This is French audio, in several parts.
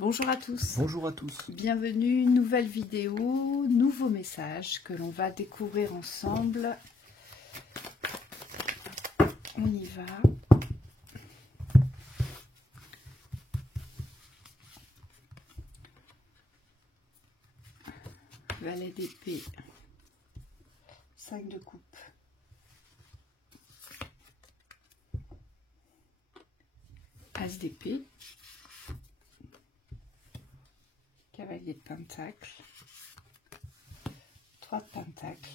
Bonjour à tous. Bonjour à tous. Bienvenue, nouvelle vidéo, nouveau message que l'on va découvrir ensemble. On y va. Valet d'épée, 5 de coupe. As d'épée. Cavalier de pentacle, 3 de pentacle,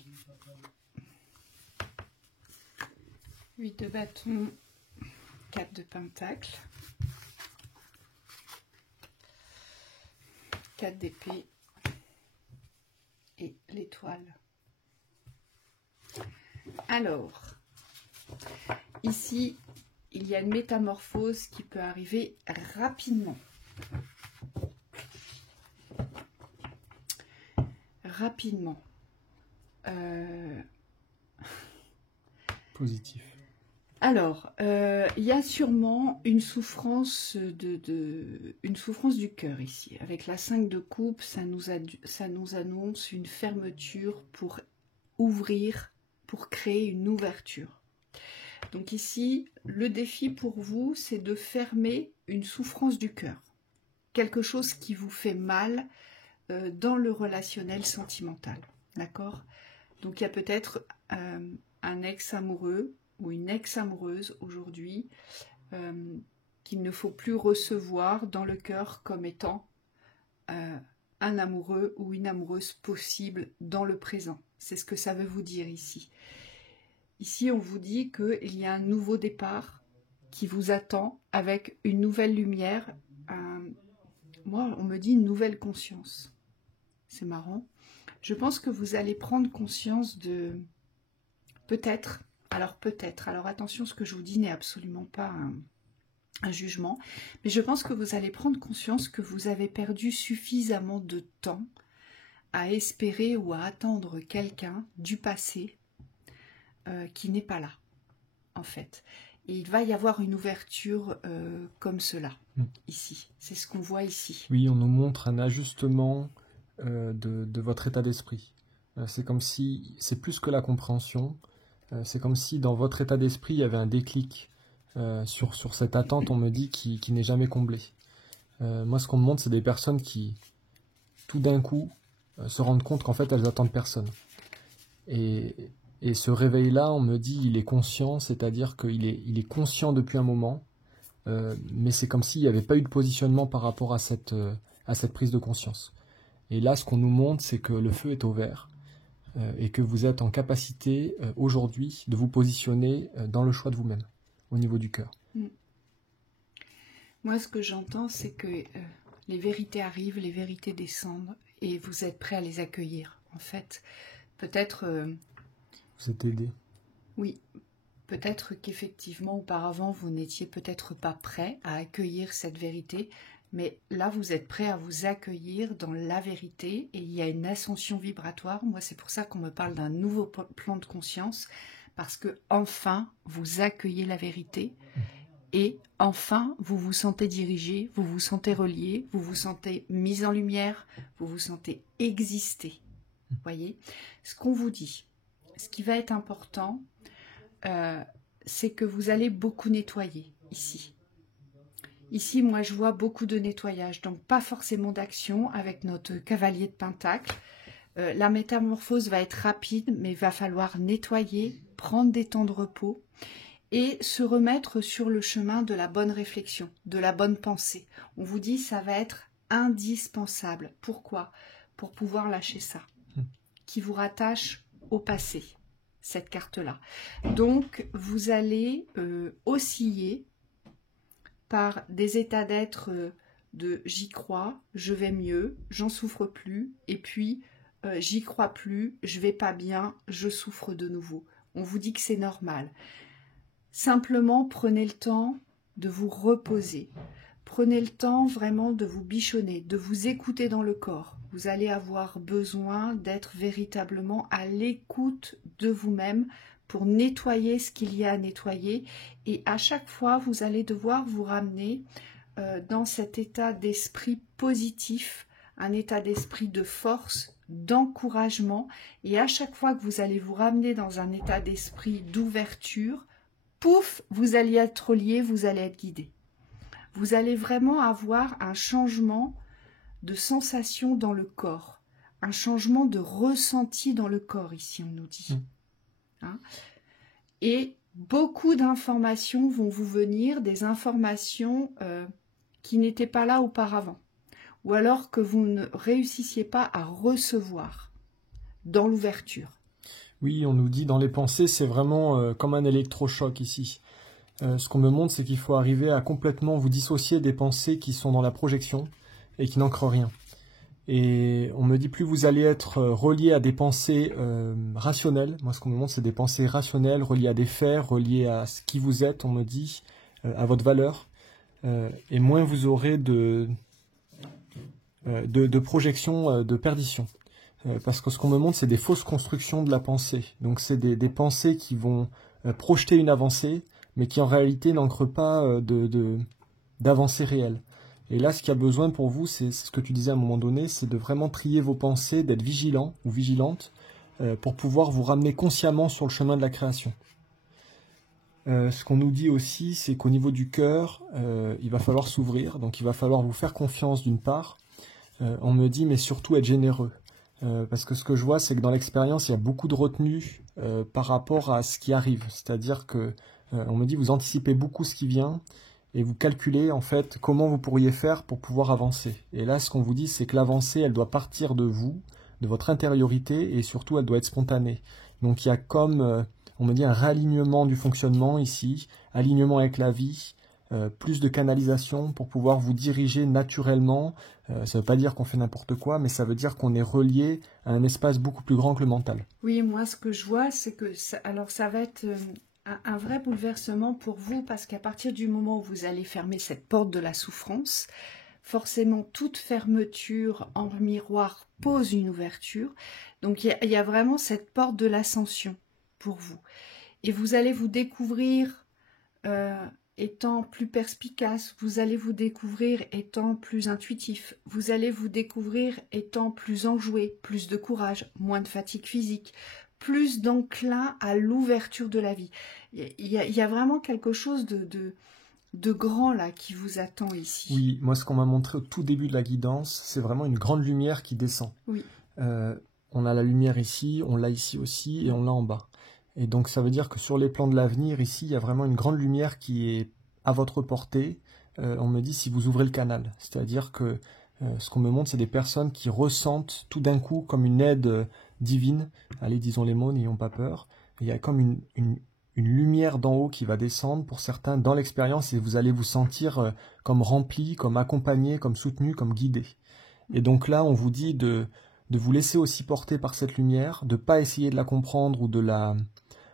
8 de bâton, 4 de pentacle, 4 d'épée et l'étoile. Alors, ici, il y a une métamorphose qui peut arriver rapidement. Positif. Alors, il y a sûrement une souffrance une souffrance du cœur ici. Avec la 5 de coupe, ça nous annonce une fermeture pour ouvrir, pour créer une ouverture. Donc ici, le défi pour vous, c'est de fermer une souffrance du cœur. Quelque chose qui vous fait mal dans le relationnel sentimental. D'accord? Donc il y a peut-être un ex-amoureux ou une ex-amoureuse aujourd'hui qu'il ne faut plus recevoir dans le cœur comme étant un amoureux ou une amoureuse possible dans le présent. C'est ce que ça veut vous dire ici. Ici, on vous dit qu'il y a un nouveau départ qui vous attend avec une nouvelle lumière. Moi, on me dit une nouvelle conscience. C'est marrant. Je pense que vous allez prendre conscience de... Peut-être, alors attention, ce que je vous dis n'est absolument pas un jugement, mais je pense que vous allez prendre conscience que vous avez perdu suffisamment de temps à espérer ou à attendre quelqu'un du passé qui n'est pas là, en fait. Et il va y avoir une ouverture comme cela, ici. C'est ce qu'on voit ici. Oui, on nous montre un ajustement de votre état d'esprit. C'est comme si, c'est plus que la compréhension, c'est comme si dans votre état d'esprit, il y avait un déclic sur cette attente, on me dit, qui n'est jamais comblée. Moi, ce qu'on me montre, c'est des personnes qui, tout d'un coup, se rendent compte qu'en fait, elles attendent personne. Et ce réveil-là, on me dit, il est conscient, c'est-à-dire qu'il est conscient depuis un moment, mais c'est comme s'il n'y avait pas eu de positionnement par rapport à cette prise de conscience. Et là, ce qu'on nous montre, c'est que le feu est au vert et que vous êtes en capacité aujourd'hui de vous positionner dans le choix de vous-même, au niveau du cœur. Moi, ce que j'entends, c'est que les vérités arrivent, les vérités descendent, et vous êtes prêts à les accueillir, en fait. Peut-être... Vous êtes aidé. Oui, peut-être qu'effectivement, auparavant, vous n'étiez peut-être pas prêt à accueillir cette vérité, mais là, vous êtes prêt à vous accueillir dans la vérité, et il y a une ascension vibratoire. Moi, c'est pour ça qu'on me parle d'un nouveau plan de conscience, parce que enfin, vous accueillez la vérité, et enfin, vous vous sentez dirigé, vous vous sentez relié, vous vous sentez mis en lumière, vous vous sentez exister. Vous voyez, ce qu'on vous dit, ce qui va être important, c'est que vous allez beaucoup nettoyer ici. Ici, moi, je vois beaucoup de nettoyage, donc pas forcément d'action avec notre cavalier de pentacle. La métamorphose va être rapide, mais il va falloir nettoyer, prendre des temps de repos et se remettre sur le chemin de la bonne réflexion, de la bonne pensée. On vous dit ça va être indispensable. Pourquoi? Pour pouvoir lâcher ça, qui vous rattache au passé, cette carte-là. Donc, vous allez osciller par des états d'être de j'y crois, je vais mieux, j'en souffre plus, et puis j'y crois plus, je vais pas bien, je souffre de nouveau. On vous dit que c'est normal. Simplement, prenez le temps de vous reposer. Prenez le temps vraiment de vous bichonner, de vous écouter dans le corps. Vous allez avoir besoin d'être véritablement à l'écoute de vous-même pour nettoyer ce qu'il y a à nettoyer. Et à chaque fois, vous allez devoir vous ramener dans cet état d'esprit positif, un état d'esprit de force, d'encouragement. Et à chaque fois que vous allez vous ramener dans un état d'esprit d'ouverture, pouf, vous allez être relié, vous allez être guidé. Vous allez vraiment avoir un changement de sensation dans le corps, un changement de ressenti dans le corps, ici on nous dit. Hein? Et beaucoup d'informations vont vous venir, des informations qui n'étaient pas là auparavant, ou alors que vous ne réussissiez pas à recevoir dans l'ouverture. Oui, on nous dit dans les pensées, c'est vraiment comme un électrochoc ici. Ce qu'on me montre, c'est qu'il faut arriver à complètement vous dissocier des pensées qui sont dans la projection et qui n'ancrent rien. Et on me dit plus vous allez être relié à des pensées rationnelles. Moi, ce qu'on me montre, c'est des pensées rationnelles, reliées à des faits, reliées à ce qui vous êtes, on me dit, à votre valeur. Et moins vous aurez de projection de perdition. Parce que ce qu'on me montre, c'est des fausses constructions de la pensée. Donc c'est des pensées qui vont projeter une avancée, mais qui en réalité n'ancrent pas d'avancée réelle. Et là, ce qu'il y a besoin pour vous, c'est ce que tu disais à un moment donné, c'est de vraiment trier vos pensées, d'être vigilant ou vigilante pour pouvoir vous ramener consciemment sur le chemin de la création. Ce qu'on nous dit aussi, c'est qu'au niveau du cœur, il va falloir s'ouvrir, donc il va falloir vous faire confiance d'une part. On me dit, mais surtout être généreux. Parce que ce que je vois, c'est que dans l'expérience, il y a beaucoup de retenue par rapport à ce qui arrive. C'est-à-dire que, on me dit, vous anticipez beaucoup ce qui vient, et vous calculez en fait comment vous pourriez faire pour pouvoir avancer. Et là, ce qu'on vous dit, c'est que l'avancée, elle doit partir de vous, de votre intériorité, et surtout, elle doit être spontanée. Donc il y a comme, on me dit, un réalignement du fonctionnement ici, alignement avec la vie, plus de canalisation pour pouvoir vous diriger naturellement. Ça ne veut pas dire qu'on fait n'importe quoi, mais ça veut dire qu'on est relié à un espace beaucoup plus grand que le mental. Oui, moi, ce que je vois, c'est que ça va être un vrai bouleversement pour vous, parce qu'à partir du moment où vous allez fermer cette porte de la souffrance, forcément, toute fermeture en miroir pose une ouverture. Donc, il y a vraiment cette porte de l'ascension pour vous. Et vous allez vous découvrir étant plus perspicace, vous allez vous découvrir étant plus intuitif, vous allez vous découvrir étant plus enjoué, plus de courage, moins de fatigue physique, plus d'enclin à l'ouverture de la vie. Il y a vraiment quelque chose de grand là qui vous attend ici. Oui, moi ce qu'on m'a montré au tout début de la guidance, c'est vraiment une grande lumière qui descend. Oui. On a la lumière ici, on l'a ici aussi et on l'a en bas. Et donc ça veut dire que sur les plans de l'avenir, ici, il y a vraiment une grande lumière qui est à votre portée. On me dit si vous ouvrez le canal. C'est-à-dire que ce qu'on me montre, c'est des personnes qui ressentent tout d'un coup comme une aide divine. Allez, disons les mots, n'ayons pas peur. Il y a comme une lumière d'en haut qui va descendre pour certains dans l'expérience et vous allez vous sentir comme rempli, comme accompagné, comme soutenu, comme guidé. Et donc là, on vous dit de vous laisser aussi porter par cette lumière, de ne pas essayer de la comprendre ou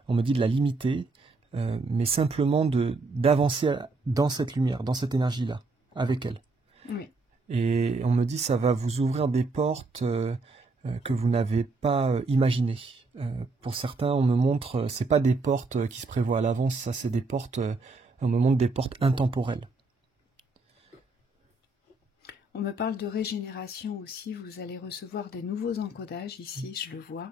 on me dit de la limiter, mais simplement d'avancer dans cette lumière, dans cette énergie-là, avec elle. Oui. Et on me dit ça va vous ouvrir des portes que vous n'avez pas imaginées. Pour certains, on me montre, c'est pas des portes qui se prévoient à l'avance, ça c'est des portes, on me montre des portes intemporelles. On me parle de régénération aussi, vous allez recevoir des nouveaux encodages ici, je le vois.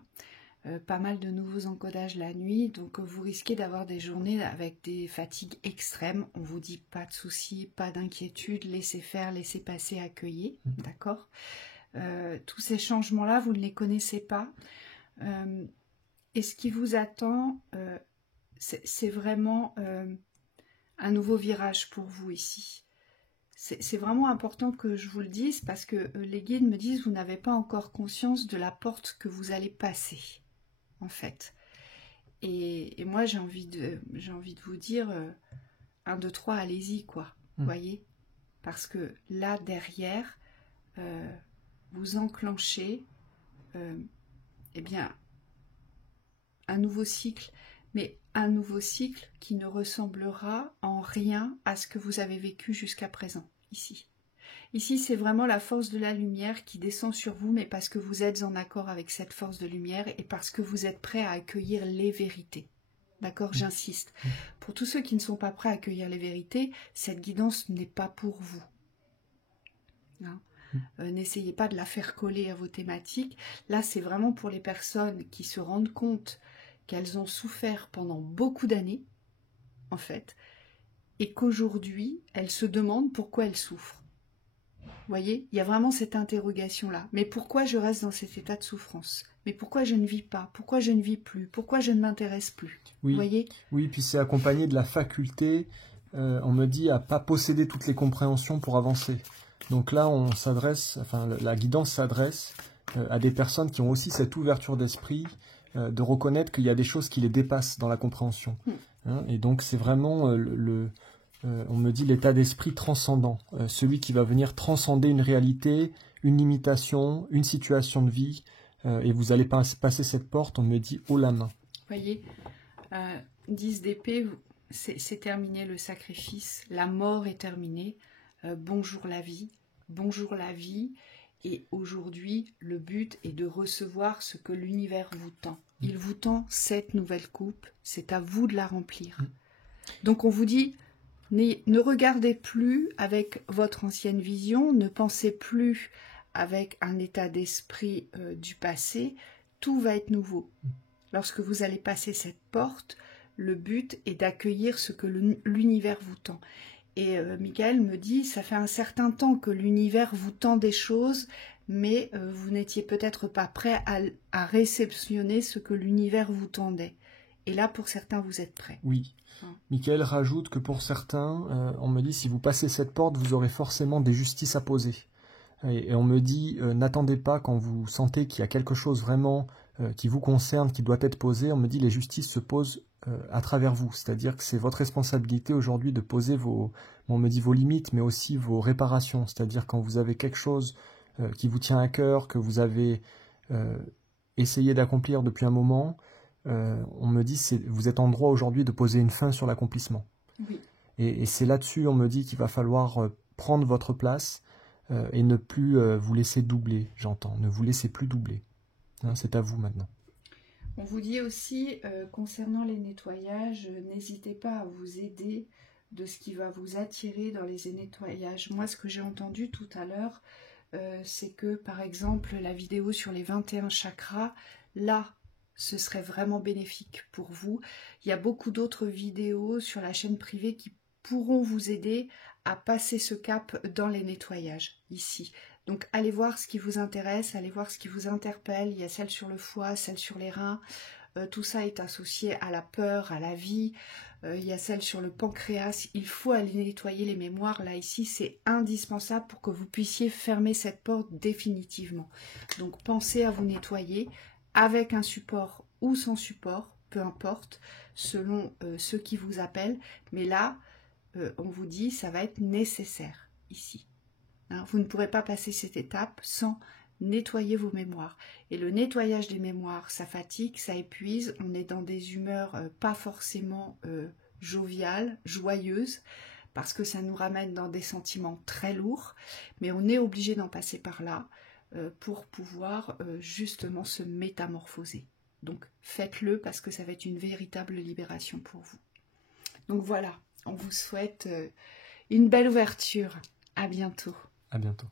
Pas mal de nouveaux encodages la nuit, donc vous risquez d'avoir des journées avec des fatigues extrêmes. On vous dit pas de soucis, pas d'inquiétude, laissez faire, laissez passer, accueillez, d'accord. Tous ces changements-là, vous ne les connaissez pas. Et ce qui vous attend, c'est vraiment un nouveau virage pour vous ici. C'est vraiment important que je vous le dise, parce que les guides me disent vous n'avez pas encore conscience de la porte que vous allez passer, en fait. Et moi, j'ai envie de vous dire 1, 2, 3, allez-y, quoi. Voyez, parce que là, derrière, vous enclenchez eh bien, un nouveau cycle, mais un nouveau cycle qui ne ressemblera en rien à ce que vous avez vécu jusqu'à présent, ici. Ici, c'est vraiment la force de la lumière qui descend sur vous, mais parce que vous êtes en accord avec cette force de lumière et parce que vous êtes prêt à accueillir les vérités. D'accord, j'insiste. Pour tous ceux qui ne sont pas prêts à accueillir les vérités, cette guidance n'est pas pour vous. Hein. N'essayez pas de la faire coller à vos thématiques. Là, c'est vraiment pour les personnes qui se rendent compte qu'elles ont souffert pendant beaucoup d'années, en fait, et qu'aujourd'hui, elles se demandent pourquoi elles souffrent. Vous voyez, il y a vraiment cette interrogation-là. Mais pourquoi je reste dans cet état de souffrance? Mais pourquoi je ne vis pas? Pourquoi je ne vis plus? Pourquoi je ne m'intéresse plus? Oui, vous voyez? Oui, puis c'est accompagné de la faculté, on me dit, à pas posséder toutes les compréhensions pour avancer. Donc là, on s'adresse, enfin, la guidance s'adresse à des personnes qui ont aussi cette ouverture d'esprit, de reconnaître qu'il y a des choses qui les dépassent dans la compréhension. Hein, et donc, c'est vraiment, on me dit, l'état d'esprit transcendant, celui qui va venir transcender une réalité, une limitation, une situation de vie, et vous allez passer cette porte, on me dit, haut la main. Vous voyez, 10 d'épée, c'est terminé le sacrifice, la mort est terminée, bonjour la vie, et aujourd'hui, le but est de recevoir ce que l'univers vous tend. Il vous tend cette nouvelle coupe, c'est à vous de la remplir. Donc on vous dit, ne regardez plus avec votre ancienne vision, ne pensez plus avec un état d'esprit du passé, tout va être nouveau. Lorsque vous allez passer cette porte, le but est d'accueillir ce que l'univers vous tend. Et Michael me dit, ça fait un certain temps que l'univers vous tend des choses, mais vous n'étiez peut-être pas prêt à réceptionner ce que l'univers vous tendait. Et là, pour certains, vous êtes prêts. Oui. Michael rajoute que pour certains, on me dit, si vous passez cette porte, vous aurez forcément des justices à poser. Et on me dit, n'attendez pas quand vous sentez qu'il y a quelque chose vraiment qui vous concerne, qui doit être posé. On me dit, les justices se posent à travers vous. C'est-à-dire que c'est votre responsabilité aujourd'hui de poser vos limites, mais aussi vos réparations. C'est-à-dire quand vous avez quelque chose qui vous tient à cœur, que vous avez essayé d'accomplir depuis un moment, on me dit, vous êtes en droit aujourd'hui de poser une fin sur l'accomplissement. Oui. Et c'est là-dessus, on me dit qu'il va falloir prendre votre place et ne plus vous laisser doubler, j'entends. Ne vous laissez plus doubler. Hein, c'est à vous maintenant. On vous dit aussi, concernant les nettoyages, n'hésitez pas à vous aider de ce qui va vous attirer dans les nettoyages. Moi, ce que j'ai entendu tout à l'heure, c'est que, par exemple, la vidéo sur les 21 chakras, là, ce serait vraiment bénéfique pour vous. Il y a beaucoup d'autres vidéos sur la chaîne privée qui pourront vous aider à passer ce cap dans les nettoyages, ici. Donc, allez voir ce qui vous intéresse, allez voir ce qui vous interpelle. Il y a celle sur le foie, celle sur les reins. Tout ça est associé à la peur, à la vie. Il y a celle sur le pancréas. Il faut aller nettoyer les mémoires. Là, ici, c'est indispensable pour que vous puissiez fermer cette porte définitivement. Donc, pensez à vous nettoyer avec un support ou sans support, peu importe, selon ceux qui vous appellent. Mais là, on vous dit, ça va être nécessaire ici. Hein, vous ne pourrez pas passer cette étape sans nettoyer vos mémoires. Et le nettoyage des mémoires, ça fatigue, ça épuise. On est dans des humeurs pas forcément joviales, joyeuses, parce que ça nous ramène dans des sentiments très lourds. Mais on est obligé d'en passer par là pour pouvoir justement se métamorphoser. Donc faites-le parce que ça va être une véritable libération pour vous. Donc voilà, on vous souhaite une belle ouverture. À bientôt. À bientôt.